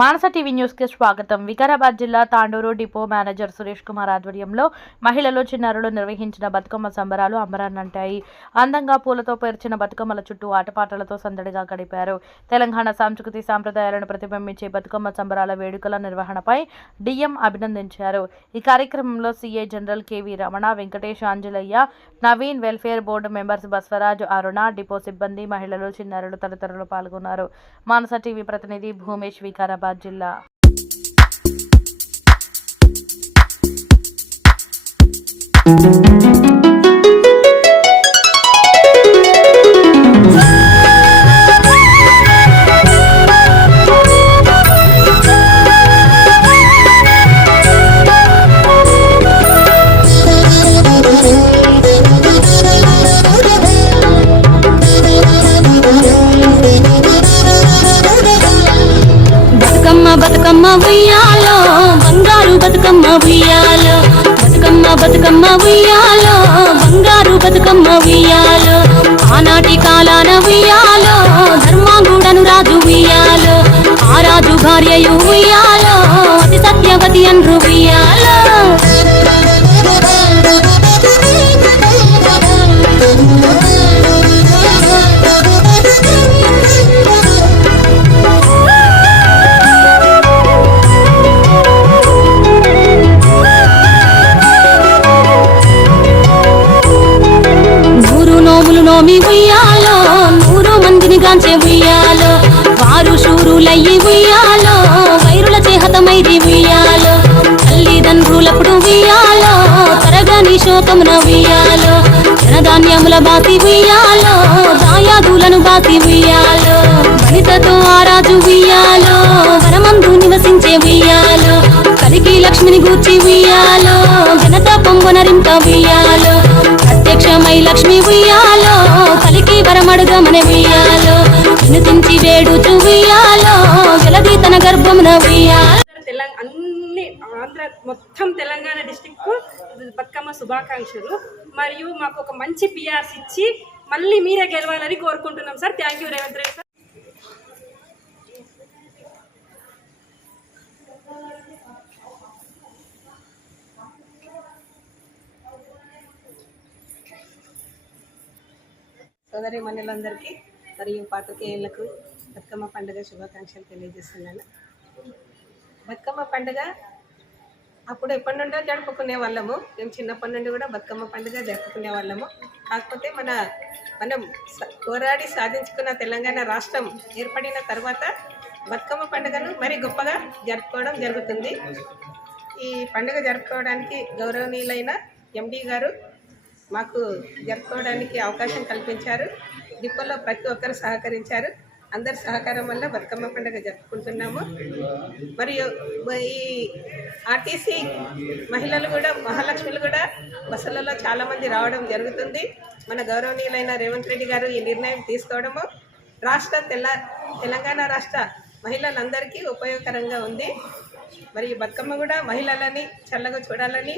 మానస TV news కి స్వాగతం. వికారాబాద్ జిల్లా తాండూరు డిపో మేనేజర్ సురేష్ కుమార్ ఆధ్వర్యంలో మహిళలు చిన్నారులు నిర్వహించిన బతుకమ్మ సంబరాలు అంబరాన్నంటాయి. అందంగా పూలతో పేర్చిన బతుకమ్మల చుట్టూ ఆటపాటలతో సందడిగా గడిపారు. తెలంగాణ సంస్కృతి సాంప్రదాయాలను ప్రతిబింబించే బతుకమ్మ సంబరాల వేడుకల నిర్వహణపై డిఎం అభినందించారు. ఈ కార్యక్రమంలో CI general KV Ramana, Venkatesh, Anjaneya, Naveen, welfare board members Baswaraj, Aruna, depot సిబ్బంది, మహిళలు, చిన్నారులు తదితరులు పాల్గొన్నారు. మానస టీవీ ప్రతినిధి భూమేష్, వికారాబాద్ జిల్లా. బతుకమ్మ ఉయ్యాలో బంగారు బతుకమ్మ ఉయ్యాలో, బతుకమ్మ ఉయ్యాలో బంగారు బతుకమ్మ ఉయ్యాలో, ఆనాటి కాలాన ఉయ్యాలో ధర్మాంగుడను రాజు ఉయ్యాలో, ఆ రాజు భార్యయు ఉయ్యాలో అతి సత్యవతి అన్రు ఉయ్యాలో. నోమి ఉయ్యాలో, 100 మందిని గాంచే ఉయ్యాలో, వారు శూరులయ్యి ఉయ్యాలో, వైరుల చేహతమైది ఉయ్యాలో, తల్లిదండ్రులప్పుడు ఉయ్యాలో, తరగని శోకమున ఉయ్యాలో, ధనధాన్యముల బాసి ఉయ్యాలో, దాయాదులను బాసి ఉయ్యాలో, వనితతో ఆరాజు ఉయ్యాలో, వనమందు నివసించే ఉయ్యాలో, కలికి లక్ష్మిని గూర్చి ఉయ్యాలో, ఘనత పొంగునరింప ఉయ్యాలో, ప్రత్యక్షమై లక్ష్మి ఉయ్యాలో, కలికి వరమడుగమనే ఉయ్యాలో, వినుతించి వేడుచు ఉయ్యాలో, జలది తన గర్భమున ఉయ్యాలో. అన్ని ఆంధ్ర మొత్తం తెలంగాణ డిస్ట్రిక్ట్ బతుకమ్మ శుభాకాంక్షలు. మరియు మాకు ఒక మంచి పిఆర్స్ ఇచ్చి మళ్ళీ మీరే గెలవాలని కోరుకుంటున్నాం sir. Thank you Revanth Reddy sir. సోదరి మనులందరికీ మరియు పాత్రికేయులకు బతుకమ్మ పండుగ శుభాకాంక్షలు తెలియజేస్తున్నాను. బతుకమ్మ పండుగ అప్పుడు ఎప్పటి నుండో జరుపుకునే వాళ్ళము. మేము చిన్నప్పటి నుండి కూడా బతుకమ్మ పండుగ జరుపుకునే వాళ్ళము. కాకపోతే మనం పోరాడి సాధించుకున్న తెలంగాణ రాష్ట్రం ఏర్పడిన తర్వాత బతుకమ్మ పండుగను మరి గొప్పగా జరుపుకోవడం జరుగుతుంది. ఈ పండుగ జరుపుకోవడానికి గౌరవనీయులైన ఎండి గారు మాకు జరుపుకోవడానికి అవకాశం కల్పించారు. డిపోలో ప్రతి ఒక్కరు సహకరించారు. అందరి సహకారం వల్ల బతుకమ్మ పండుగ జరుపుకుంటున్నాము. మరియు ఈ ఆర్టీసీ మహిళలు కూడా, మహాలక్ష్మిలు కూడా బస్సులలో చాలామంది రావడం జరుగుతుంది. మన గౌరవనీయులైన రేవంత్ రెడ్డి గారు ఈ నిర్ణయం తీసుకోవడము తెలంగాణ రాష్ట్ర మహిళలందరికీ ఉపయోగకరంగా ఉంది. మరి బతుకమ్మ కూడా మహిళలని చల్లగా చూడాలని,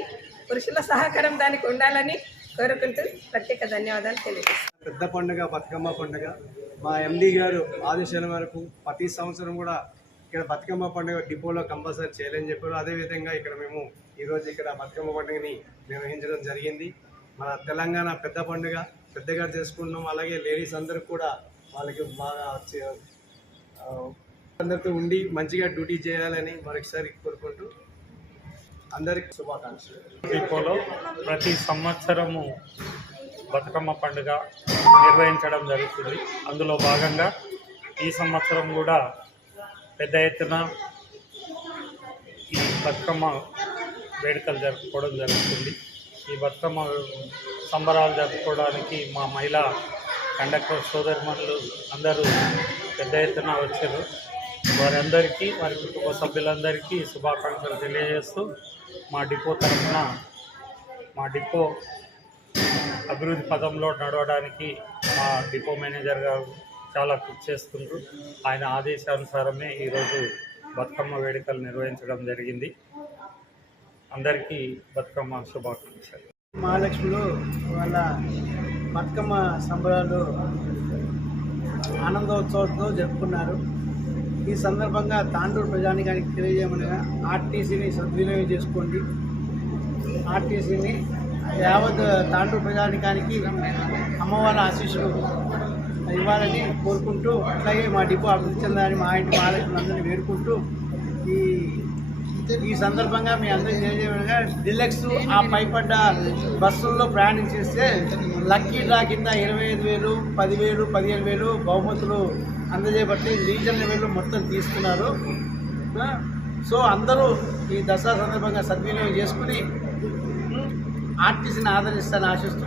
పురుషుల సహకారం దానికి ఉండాలని కోరుకుంటూ ప్రత్యేక ధన్యవాదాలు తెలియజేస్తాను. పెద్ద పండుగ బతుకమ్మ పండుగ. మా ఎండి గారు ఆదేశాల మేరకు ప్రతి సంవత్సరం కూడా ఇక్కడ బతుకమ్మ పండుగ డిపోలో కంపల్సరీ చేయాలని చెప్పారు. అదేవిధంగా ఇక్కడ మేము ఈరోజు ఇక్కడ బతుకమ్మ పండుగని నిర్వహించడం జరిగింది. మన తెలంగాణ పెద్ద పండుగ పెద్దగా చేసుకుంటున్నాం. అలాగే లేడీస్ అందరూ కూడా వాళ్ళకి బాగా అందరితో ఉండి మంచిగా డ్యూటీ చేయాలని మరొకసారి కోరుకుంటూ అందరికీ శుభాకాంక్షలు. డిపోలో ప్రతి సంవత్సరము బతుకమ్మ పండుగ నిర్వహించడం జరుగుతుంది. అందులో భాగంగా ఈ సంవత్సరం కూడా పెద్ద ఎత్తున ఈ బతుకమ్మ వేడుకలు జరుపుకోవడం జరుగుతుంది. ఈ బతుకమ్మ సంబరాలు జరుపుకోవడానికి మా మహిళా కండక్టర్ సోదరిమణులు అందరూ పెద్ద ఎత్తున వచ్చారు. వారందరికీ, వారి కుటుంబ సభ్యులందరికీ శుభాకాంక్షలు తెలియజేస్తూ మా డిపో తరఫున మా డిపో అభివృద్ధి పదంలో నడవడానికి మా డిపో మేనేజర్ గారు చాలా కృషి చేస్తుంటూ ఆయన ఆదేశానుసారమే ఈరోజు బతుకమ్మ వేడుకలు నిర్వహించడం జరిగింది. అందరికీ బతుకమ్మ శుభాకాంక్షలు. మహాలక్ష్మిలో వాళ్ళ బతుకమ్మ సంబరాలు ఆనందోత్సవంతో జరుపుకున్నారు. ఈ సందర్భంగా తాండూరు ప్రజానికానికి తెలియజేయమనగా ఆర్టీసీని సద్వినియోగం చేసుకోండి. ఆర్టీసీని యావత్ తాండూరు ప్రజానికానికి అమ్మవారి ఆశీస్సులు ఇవ్వాలని కోరుకుంటూ, అట్లాగే మా డిపో అభివృద్ధి చెందాలని మా ఇంటి మహాలక్ష్ములందరినీ వేడుకుంటూ ఈ సందర్భంగా మీ అందరికీ తెలియజేయగా డిలక్స్ ఆ పైపడ్డ బస్సుల్లో ప్రయాణం చేస్తే లక్కీ డ్రా కింద 25,000, 10,000, 15,000 బహుమతులు అందజేయబట్టి రీజనల్ లెవెల్లో మొత్తం తీసుకున్నారు. సో అందరూ ఈ దసరా సందర్భంగా సద్వినియోగం చేసుకుని ఆర్టీసీని ఆదరిస్తారని ఆశిస్తూ